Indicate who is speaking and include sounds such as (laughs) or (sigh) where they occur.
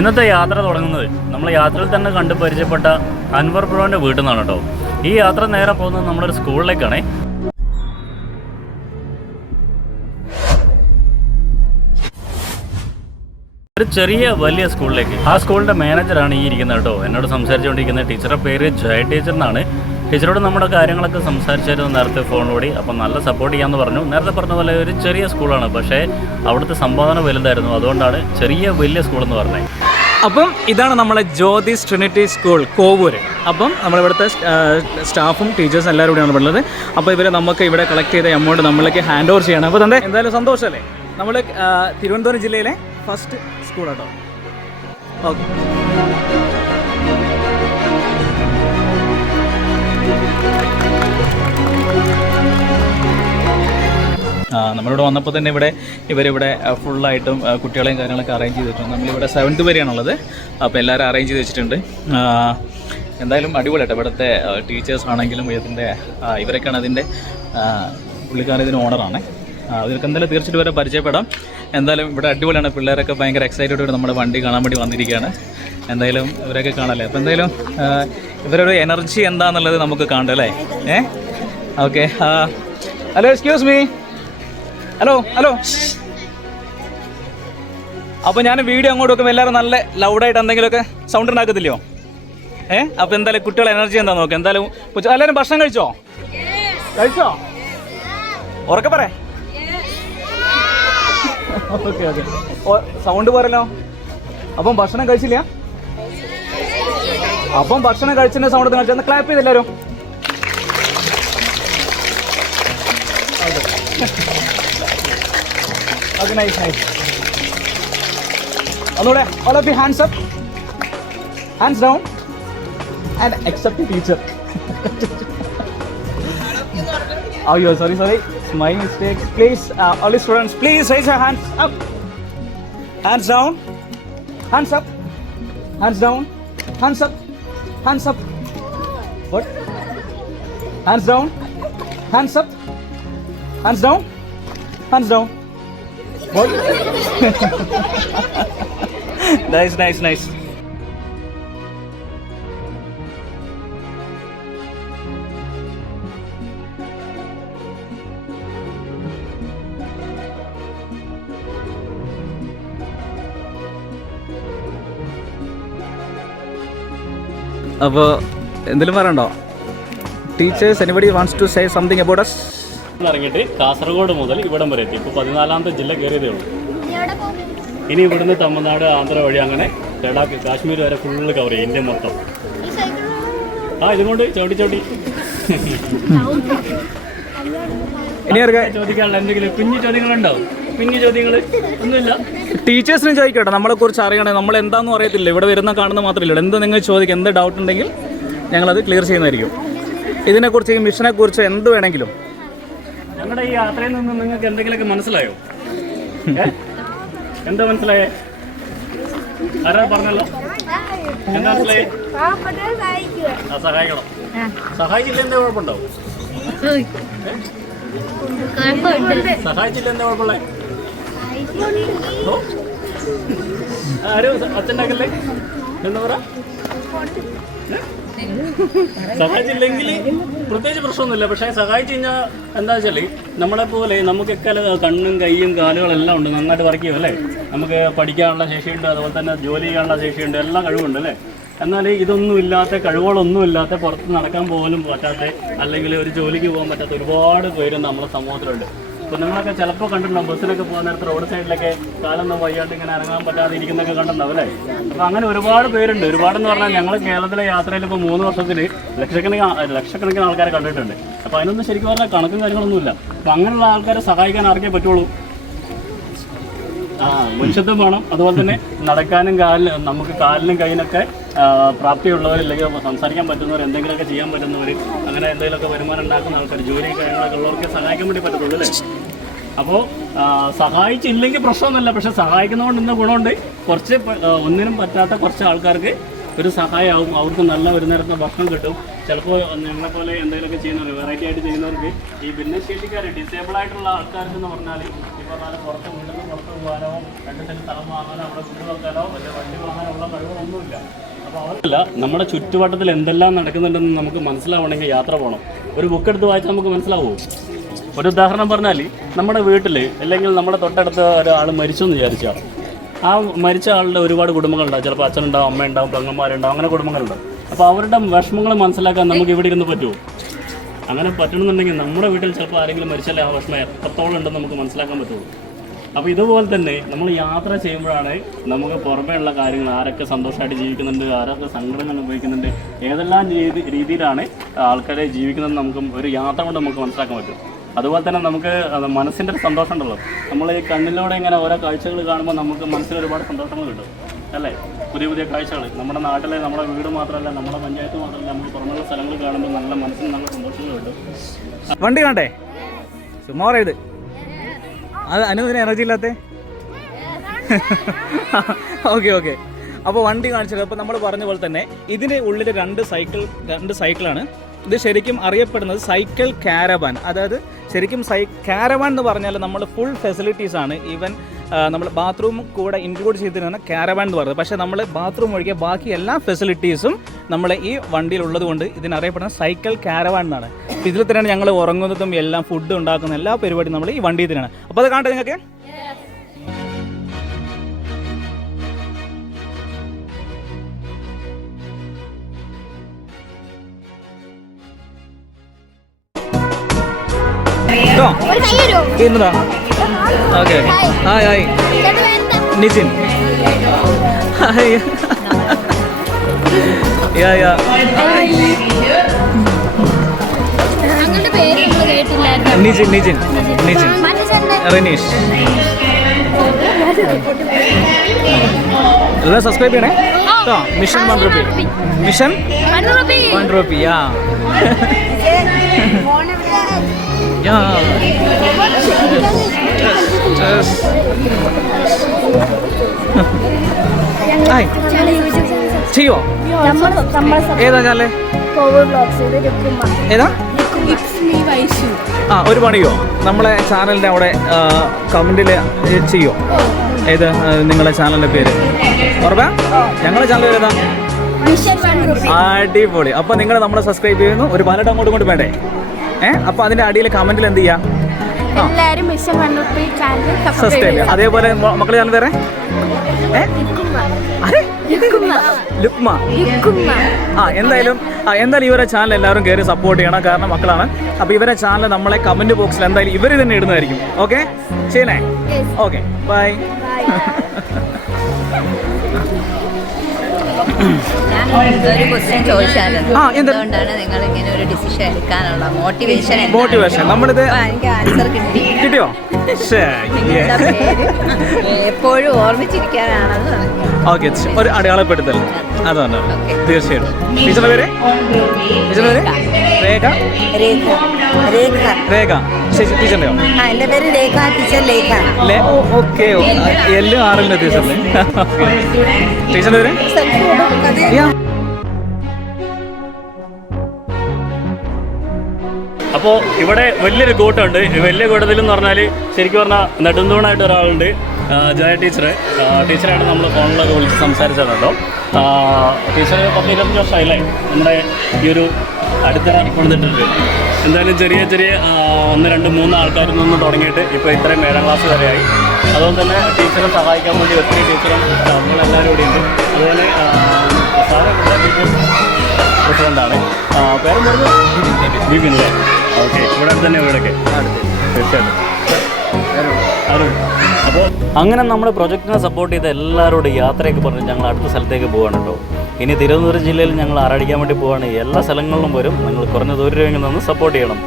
Speaker 1: ഇന്നത്തെ യാത്ര തുടങ്ങുന്നത് നമ്മൾ യാത്രയിൽ തന്നെ കണ്ടു പരിചയപ്പെട്ട അൻവർ ബ്രോന്റെ വീട്ടിൽ നിന്നാണ് കേട്ടോ. ഈ യാത്ര നേരെ പോകുന്നത് നമ്മളൊരു സ്കൂളിലേക്കാണ്. ഒരു ചെറിയ വലിയ സ്കൂളിലേക്ക്. ആ സ്കൂളിന്റെ മാനേജറാണ് ഈ ഇരിക്കുന്നത് കേട്ടോ. എന്നോട് സംസാരിച്ചുകൊണ്ടിരിക്കുന്നത് ടീച്ചറുടെ പേര് ജയ ടീച്ചർ എന്നാണ്. ടീച്ചറോട് നമ്മുടെ കാര്യങ്ങളൊക്കെ സംസാരിച്ചായിരുന്നു നേരത്തെ ഫോണിലൂടെ അപ്പം നല്ല സപ്പോർട്ട് ചെയ്യാമെന്ന് പറഞ്ഞു. നേരത്തെ പറഞ്ഞ പോലെ ഒരു ചെറിയ സ്കൂളാണ്. പക്ഷേ അവിടുത്തെ സംഭാവന വലുതായിരുന്നു. അതുകൊണ്ടാണ് ചെറിയ വലിയ സ്കൂളെന്ന് പറഞ്ഞത്.
Speaker 2: അപ്പം ഇതാണ് നമ്മളെ ജ്യോതിസ് ട്രിനിറ്റി സ്കൂൾ കോവൂര്. അപ്പം നമ്മളിവിടുത്തെ സ്റ്റാഫും ടീച്ചേഴ്സും എല്ലാവരും കൂടെയാണ് ഉള്ളത്. അപ്പോൾ ഇവരെ നമുക്ക് ഇവിടെ കളക്ട് ചെയ്ത എമൗണ്ട് നമ്മൾക്ക് ഹാൻഡ് ഓവർ ചെയ്യണം. അപ്പോൾ തന്നെ എന്തായാലും സന്തോഷമല്ലേ? നമ്മൾ തിരുവനന്തപുരം ജില്ലയിലെ ഫസ്റ്റ് സ്കൂൾ കേട്ടോ ഓക്കെ. നമ്മളിവിടെ വന്നപ്പോൾ തന്നെ ഇവിടെ ഇവരിവിടെ ഫുള്ളായിട്ടും കുട്ടികളെയും കാര്യങ്ങളൊക്കെ അറേഞ്ച് ചെയ്തിട്ടുണ്ട്. നമ്മളിവിടെ സെവൻത്ത് വരെയാണുള്ളത്. അപ്പോൾ എല്ലാവരും അറേഞ്ച് ചെയ്ത് വെച്ചിട്ടുണ്ട്. എന്തായാലും അടിപൊളിയായിട്ട് ഇവിടുത്തെ ടീച്ചേഴ്സ് ആണെങ്കിലും ഇതിന്റെ ഇവരൊക്കെയാണ് അതിന്റെ പുള്ളിക്കാരൻ ഇതിന് ഓണറാണ് അവർക്ക് എന്തായാലും തീർച്ചയായിട്ടും വരെ പരിചയപ്പെടാം. എന്തായാലും ഇവിടെ അടിപൊളിയാണ്. പിള്ളേരൊക്കെ ഭയങ്കര എക്സൈറ്റഡ് നമ്മുടെ വണ്ടി കാണാൻ വേണ്ടി വന്നിരിക്കുകയാണ്. എന്തായാലും ഇവരൊക്കെ കാണാമല്ലേ അപ്പോൾ എന്തായാലും ഇവരുടെ എനർജി എന്താണെന്നുള്ളത് നമുക്ക് കാണണ്ടല്ലേ ഏ? Okay hello excuse me hello hello അപ്പോൾ ഞാൻ വീഡിയോ അങ്ങോട്ട് വെക്കുമ്പോൾ എല്ലാവരും നല്ല ലൗഡായിട്ട് എന്തെങ്കിലുമൊക്കെ സൗണ്ട് ഉണ്ടാക്കത്തില്ലയോ? ഏ? അപ്പോൾ എന്തായാലും കുട്ടികളെ എനർജി എന്താ നോക്കുക എന്തായാലും എല്ലാവരും ഭക്ഷണം കഴിച്ചോ? കഴിച്ചോ? ഉറക്കെ പറ. Okay okay. സൗണ്ട് പോരല്ലോ. അപ്പം ഭക്ഷണം കഴിച്ചില്ല? അപ്പം ഭക്ഷണം കഴിച്ചതിന്റെ സൗണ്ട് നിങ്ങൾ ചെന്ന് clap Okay, nice, nice. All of you hands up. Hands down. And accept the teacher. (laughs) oh, you're sorry, sorry. It's my mistake. Please, uh, all the students, please raise your hands up. Hands down. Hands up. Hands down. Hands up. Hands up. What? Hands down. Hands up. Hands down. Hands down. What? (laughs) Nice nice nice. അപ്പോൾ എന്തെങ്കിലും പറയണ്ടോ teachers anybody wants to say something about us
Speaker 1: ഇറങ്ങിയിട്ട് കാസർഗോഡ് മുതൽ ഇവിടം വരെ എത്തി. ഇപ്പോൾ പതിനാലാമത്തെ ജില്ല കയറിയതേ ഉള്ളൂ. ഇനി ഇവിടുന്ന് തമിഴ്നാട് ആന്ധ്ര വഴി അങ്ങനെ ലഡാക്ക് കാശ്മീർ വരെ ഫുള്ള് കവർ ചെയ്യും ഇന്ത്യ മൊത്തം. ആ ഇതുകൊണ്ട് ചവിട്ടി ചവിട്ടി.
Speaker 2: ഇനി
Speaker 1: ചോദിക്കാനുള്ള എന്തെങ്കിലും കുഞ്ഞു ചോദ്യങ്ങളുണ്ടോ? കുഞ്ഞു ചോദ്യങ്ങൾ ഒന്നുമില്ല.
Speaker 2: ടീച്ചേഴ്സിന് ചോദിക്കട്ടെ നമ്മളെ കുറിച്ച് അറിയണേ. നമ്മൾ എന്താണെന്നും അറിയത്തില്ല. ഇവിടെ വരുന്ന കാണുന്ന മാത്രമല്ല എന്ത് നിങ്ങൾ ചോദിക്കുക എന്ത് ഡൗട്ട് ഉണ്ടെങ്കിൽ ഞങ്ങളത് ക്ലിയർ ചെയ്യുന്നതായിരിക്കും. ഇതിനെക്കുറിച്ച് ഈ മിഷനെ കുറിച്ച് എന്ത് വേണമെങ്കിലും.
Speaker 1: ഞങ്ങളുടെ ഈ യാത്രയിൽ നിന്ന് നിങ്ങൾക്ക് എന്തെങ്കിലുമൊക്കെ മനസ്സിലായോ? എന്താ മനസ്സിലായേ? ആരാ പറഞ്ഞല്ലോ? എന്താ മനസ്സിലായി? ആ സഹായിക്കണം. സഹായിച്ചില്ല എന്താ കുഴപ്പമുണ്ടാവും. സഹായിച്ചില്ല എന്താ കുഴപ്പമുള്ളേ? ആരും അച്ഛന്റെ എന്താ പറ? സഹായിച്ചില്ലെങ്കിൽ പ്രത്യേകിച്ച് പ്രശ്നമൊന്നുമില്ല. പക്ഷേ സഹായിച്ചു കഴിഞ്ഞാൽ എന്താ വെച്ചാൽ നമ്മളെ പോലെ നമുക്കൊക്കെ കണ്ണും കൈയും കാലുകളെല്ലാം ഉണ്ട്. നന്നായിട്ട് വർക്ക് അല്ലേ? നമുക്ക് പഠിക്കാനുള്ള ശേഷിയുണ്ട്. അതുപോലെ തന്നെ ജോലി ചെയ്യാനുള്ള ശേഷിയുണ്ട്. എല്ലാം കഴിവുണ്ട് അല്ലേ? എന്നാൽ ഇതൊന്നും ഇല്ലാത്ത കഴിവുകളൊന്നും ഇല്ലാത്ത പുറത്ത് നടക്കാൻ പോലും പറ്റാത്ത അല്ലെങ്കിൽ ഒരു ജോലിക്ക് പോകാൻ പറ്റാത്ത ഒരുപാട് പേര് നമ്മുടെ സമൂഹത്തിലുണ്ട്. അപ്പോൾ നിങ്ങളൊക്കെ ചിലപ്പോൾ കണ്ടിട്ടുണ്ടാവും. ബസ്സിലൊക്കെ പോകുന്ന നേരത്തെ റോഡ് സൈഡിലൊക്കെ കാലൊന്നും വയ്യാണ്ട് ഇങ്ങനെ ഇറങ്ങാൻ പറ്റാതെ ഇരിക്കുന്നൊക്കെ കണ്ടിട്ടുണ്ടാവും അല്ലേ? അപ്പോൾ അങ്ങനെ ഒരുപാട് പേരുണ്ട്. ഒരുപാടെന്ന് പറഞ്ഞാൽ ഞങ്ങൾ കേരളത്തിലെ യാത്രയിൽ ഇപ്പോൾ മൂന്ന് വർഷത്തിൽ ലക്ഷക്കണക്കിന് ലക്ഷക്കണക്കിന് ആൾക്കാരെ കണ്ടിട്ടുണ്ട്. അപ്പോൾ അതിനൊന്നും ശരിക്കും പറഞ്ഞാൽ കണക്കും കാര്യങ്ങളൊന്നുമില്ല. അപ്പോൾ അങ്ങനെയുള്ള ആൾക്കാരെ സഹായിക്കാൻ ആർക്കേ പറ്റുള്ളൂ? ആ മനുഷ്യത്വം വേണം. അതുപോലെ തന്നെ നടക്കാനും കാലിന് നമുക്ക് കാലിനും കൈയിനൊക്കെ പ്രാപ്തിയുള്ളവർ അല്ലെങ്കിൽ സംസാരിക്കാൻ പറ്റുന്നവർ എന്തെങ്കിലുമൊക്കെ ചെയ്യാൻ പറ്റുന്നവർ അങ്ങനെ എന്തെങ്കിലുമൊക്കെ വരുമാനം ഉണ്ടാക്കുന്ന ആൾക്കാർ ജോലി കാര്യങ്ങളൊക്കെ ഉള്ളവർക്ക് സഹായിക്കാൻ വേണ്ടി പറ്റത്തുള്ളൂ അല്ലേ? അപ്പോൾ സഹായിച്ചില്ലെങ്കിൽ പ്രശ്നമൊന്നുമില്ല. പക്ഷെ സഹായിക്കുന്നതുകൊണ്ട് ഇന്ന ഗുണമുണ്ട്. കുറച്ച് ഒന്നിനും പറ്റാത്ത കുറച്ച് ആൾക്കാർക്ക് ഒരു സഹായമാവും അവർക്ക് നല്ല ഒരു നേരത്തെ ഭക്ഷണം കിട്ടും. ചിലപ്പോൾ ഞങ്ങളെ പോലെ എന്തെങ്കിലുമൊക്കെ ചെയ്യുന്നവർ വെറൈറ്റി ആയിട്ട് ചെയ്യുന്നവർക്ക് ഈ ഭിന്നശേഷിക്കാർ ഡിസേബിൾ ആയിട്ടുള്ള ആൾക്കാർക്ക് എന്ന് പറഞ്ഞാൽ ഈ പറഞ്ഞാൽ പുറത്ത് വീട്ടിൽ പുറത്ത് പോകാനോ രണ്ട് സെന്റ് സ്ഥലം വാങ്ങാനോ അവിടെ വീട് വെക്കാനോ വലിയ വണ്ടി വാങ്ങാനോ ഉള്ള കഴിവുകളൊന്നുമില്ല അപ്പോൾ നമ്മുടെ ചുറ്റുവട്ടത്തിൽ എന്തെല്ലാം നടക്കുന്നുണ്ടെന്ന് നമുക്ക് മനസ്സിലാവണമെങ്കിൽ യാത്ര പോകണം ഒരു ബുക്ക് എടുത്ത് വായിച്ചാൽ നമുക്ക് മനസ്സിലാവുമോ? ഒരു ഉദാഹരണം പറഞ്ഞാൽ നമ്മുടെ വീട്ടിൽ അല്ലെങ്കിൽ നമ്മുടെ തൊട്ടടുത്ത ഒരാൾ മരിച്ചു എന്ന് വിചാരിച്ചാൽ ആ മരിച്ച ആളുടെ ഒരുപാട് കുടുംബങ്ങളുണ്ടാവും ചിലപ്പോൾ അച്ഛനുണ്ടാവും അമ്മയുണ്ടാവും പെങ്ങന്മാരുണ്ടാവും അങ്ങനെ കുടുംബങ്ങളുണ്ടാവും അപ്പോൾ അവരുടെ വിഷമങ്ങൾ മനസ്സിലാക്കാൻ നമുക്ക് ഇവിടെ ഇരുന്ന് പറ്റുമോ? അങ്ങനെ പറ്റണമെന്നുണ്ടെങ്കിൽ നമ്മുടെ വീട്ടിൽ ചിലപ്പോൾ ആരെങ്കിലും മരിച്ചാലേ ആ വിഷമം എത്രത്തോളം ഉണ്ടെന്ന് നമുക്ക് മനസ്സിലാക്കാൻ പറ്റുള്ളൂ. അപ്പോൾ ഇതുപോലെ തന്നെ നമ്മൾ യാത്ര ചെയ്യുമ്പോഴാണ് നമുക്ക് പുറമേ ഉള്ള കാര്യങ്ങൾ ആരൊക്കെ സന്തോഷമായിട്ട് ജീവിക്കുന്നുണ്ട് ആരൊക്കെ സങ്കടങ്ങൾ അനുഭവിക്കുന്നുണ്ട് ഏതെല്ലാം രീതി രീതിയിലാണ് ആൾക്കാരെ ജീവിക്കുന്നത് നമുക്ക് ഒരു യാത്ര കൊണ്ട് നമുക്ക് മനസ്സിലാക്കാൻ പറ്റും. അതുപോലെ തന്നെ നമുക്ക് മനസ്സിന്റെ ഒരു സന്തോഷം ഉണ്ടല്ലോ. നമ്മൾ ഈ കണ്ണിലൂടെ ഇങ്ങനെ ഓരോ കാഴ്ചകൾ കാണുമ്പോൾ നമുക്ക് മനസ്സിൽ ഒരുപാട് സന്തോഷങ്ങൾ കിട്ടും. അല്ലേ? പുതിയ പുതിയ കാഴ്ചകൾ. നമ്മുടെ നാട്ടിലെ നമ്മുടെ വീട് മാത്രമല്ല നമ്മുടെ പഞ്ചായത്ത് മാത്രമല്ല നമ്മൾ പുറമുള്ള സ്ഥലങ്ങൾ കാണുമ്പോൾ നല്ല മനസ്സിന് നല്ല സന്തോഷങ്ങൾ കിട്ടും.
Speaker 2: വണ്ടി കാണട്ടെ? ചുമ്മാ പറയത് അത് അനുദിന എനർജി ഇല്ലാത്ത? ഓക്കെ ഓക്കെ അപ്പോൾ വണ്ടി കാണിച്ചത് അപ്പോൾ നമ്മൾ പറഞ്ഞ പോലെ തന്നെ ഇതിന്റെ ഉള്ളിൽ രണ്ട് സൈക്കിൾ രണ്ട് സൈക്കിളാണ് ഇത് ശരിക്കും അറിയപ്പെടുന്നത് സൈക്കിൾ കാരവാൻ. അതായത് ശരിക്കും സൈ കാരവാൻ എന്ന് പറഞ്ഞാൽ നമ്മൾ ഫുൾ ഫെസിലിറ്റീസ് ആണ്. ഈവൻ നമ്മൾ ബാത്റൂം കൂടെ ഇൻക്ലൂഡ് ചെയ്തിരുന്ന കാരവാൻ എന്ന് പറയുന്നത്. പക്ഷേ നമ്മൾ ബാത്റൂം ഒഴികെ ബാക്കി എല്ലാ ഫെസിലിറ്റീസും നമ്മൾ ഈ വണ്ടിയിൽ ഉള്ളതുകൊണ്ട് ഇതിനറിയപ്പെടുന്ന സൈക്കിൾ കാരവാൻ എന്നാണ്. ഇതിൽ തന്നെയാണ് ഞങ്ങൾ ഉറങ്ങുന്നതും എല്ലാം ഫുഡ് ഉണ്ടാക്കുന്ന എല്ലാ പരിപാടിയും നമ്മൾ ഈ വണ്ടിയിൽ തന്നെയാണ്. അപ്പോൾ അത് കാണട്ടെ നിങ്ങൾക്ക്? കേട്ടോ? ചെയ്യുന്നതാ okay hi. Hi Nithin. Hi. Ya ya. Nijin Nijin Nijin Ranish. എല്ലാം സബ്സ്ക്രൈബ് ചെയ്യണേ? കേട്ടോ mission one rupee mission
Speaker 3: one rupee
Speaker 2: one ya ya hi ചെയ്യോ ഏതാ
Speaker 3: ബ്ലോഗ്സ്
Speaker 2: ഏതാ? ആ ഒരു പണിയോ? നമ്മളെ ചാനലിന്റെ അവിടെ കമന്റിൽ ചെയ്യോ? ഏത് നിങ്ങളെ ചാനലിന്റെ പേര്? ഉറപ്പാ? ഞങ്ങളുടെ ചാനൽ പേര് ഏതാ? അടിപൊളി. അപ്പൊ നിങ്ങൾ നമ്മളെ സബ്സ്ക്രൈബ് ചെയ്യുന്നു. ഒരു പലയിട്ട് അങ്ങോട്ടും കൊണ്ട് വേണ്ടേ? ഏ? അപ്പോൾ അതിന്റെ അടിയിൽ കമന്റിൽ എന്ത് ചെയ്യാം?
Speaker 3: എല്ലാവരും mission rupee channel
Speaker 2: subscribe
Speaker 3: subscribe
Speaker 2: ചെയ്യുക അതേപോലെ മക്കളെ ചാനൽ വേറെ? ലുക്മ. ആ എന്തായാലും ആ എന്തായാലും ഇവരെ ചാനൽ എല്ലാവരും കയറി സപ്പോർട്ട് ചെയ്യണം. കാരണം മക്കളാണ്. അപ്പോൾ ഇവരെ ചാനൽ നമ്മളെ കമന്റ് ബോക്സിൽ എന്തായാലും ഇവർ തന്നെ ഇടുന്നതായിരിക്കും. ഓക്കെ ചെയ്യണേ. ഓക്കെ ബൈ ആ?
Speaker 4: എന്തുകൊണ്ടാണ് നിങ്ങൾ ഇങ്ങനെ ഒരു ഡിസിഷൻ എടുക്കാനുള്ള മോട്ടിവേഷൻ
Speaker 2: മോട്ടിവേഷൻ നമ്മളിത്
Speaker 4: ആൻസർ കിട്ടി.
Speaker 2: കിട്ടിയോ?
Speaker 4: നിങ്ങളുടെ
Speaker 2: yeah.
Speaker 4: പേര് എപ്പോഴും ഓർമ്മിച്ചിരിക്കാനാണെന്ന് പറഞ്ഞു
Speaker 2: ഓക്കെ ഒരു അടയാളപ്പെടുത്തൽ. അതാണ്. തീർച്ചയായിട്ടും. ടീച്ചറിന്റെ പേര്? ടീച്ചറിന്റെ പേര്? രേഖ.
Speaker 4: രേഖ? രേഖ.
Speaker 2: രേഖ. ശരി ടീച്ചറിന്റെയോ?
Speaker 4: ആ എന്റെ പേര് രേഖ ടീച്ചർ രേഖ.
Speaker 2: ലേ ഓക്കെ എല്ലാം ആറില്ല ടീച്ചറിന്. ടീച്ചറിന്റെ പേര്?
Speaker 1: അപ്പോൾ ഇവിടെ വലിയൊരു കൂട്ടമുണ്ട് വലിയ കൂട്ടത്തിൽ എന്ന് പറഞ്ഞാൽ ശരിക്കും പറഞ്ഞാൽ നെടുന്തൂണായിട്ട് ഒരാളുണ്ട്. ജയ ടീച്ചർ ടീച്ചറാണ് നമ്മൾ ഫോണിലൊക്കെ വിളിച്ച് സംസാരിച്ചത് കേട്ടോ ടീച്ചർ പത്ത് ഇരുപത്തഞ്ച് വർഷമായില്ലേ? നമ്മുടെ ഈ ഒരു അടുത്തിടെ കൊടുത്തിട്ടുണ്ട് എന്തായാലും ചെറിയ ചെറിയ ഒന്ന് രണ്ട് മൂന്ന് ആൾക്കാരിൽ നിന്ന് തുടങ്ങിയിട്ട് ഇപ്പോൾ ഇത്രയും ഏഴാം ക്ലാസ് വരെയായി അതുകൊണ്ട് തന്നെ ടീച്ചറെ സഹായിക്കാൻ വേണ്ടി ഒത്തിരി ടീച്ചറും നമ്മളെല്ലാവരും കൂടിയുണ്ട് അതുപോലെ സാറേ സാറ് ടീച്ചർ പേരും പറഞ്ഞു? ബിപിൻ ഓക്കെ ഇവിടെ തന്നെ വീടൊക്കെ തീർച്ചയായിട്ടും അപ്പോൾ അങ്ങനെ നമ്മുടെ പ്രൊജക്റ്റിനെ സപ്പോർട്ട് ചെയ്ത എല്ലാവരോടും യാത്രയൊക്കെ പറഞ്ഞ് ഞങ്ങൾ അടുത്ത സ്ഥലത്തേക്ക് പോവാണ് കേട്ടോ. ഇനി തിരുവനന്തപുരം ജില്ലയിൽ ഞങ്ങൾ ആരാടിക്കാൻ വേണ്ടി പോവാണ്. എല്ലാ സ്ഥലങ്ങളിലും വരും നിങ്ങൾ കുറഞ്ഞ ദൂരം നിന്ന് സപ്പോർട്ട് ചെയ്യണം.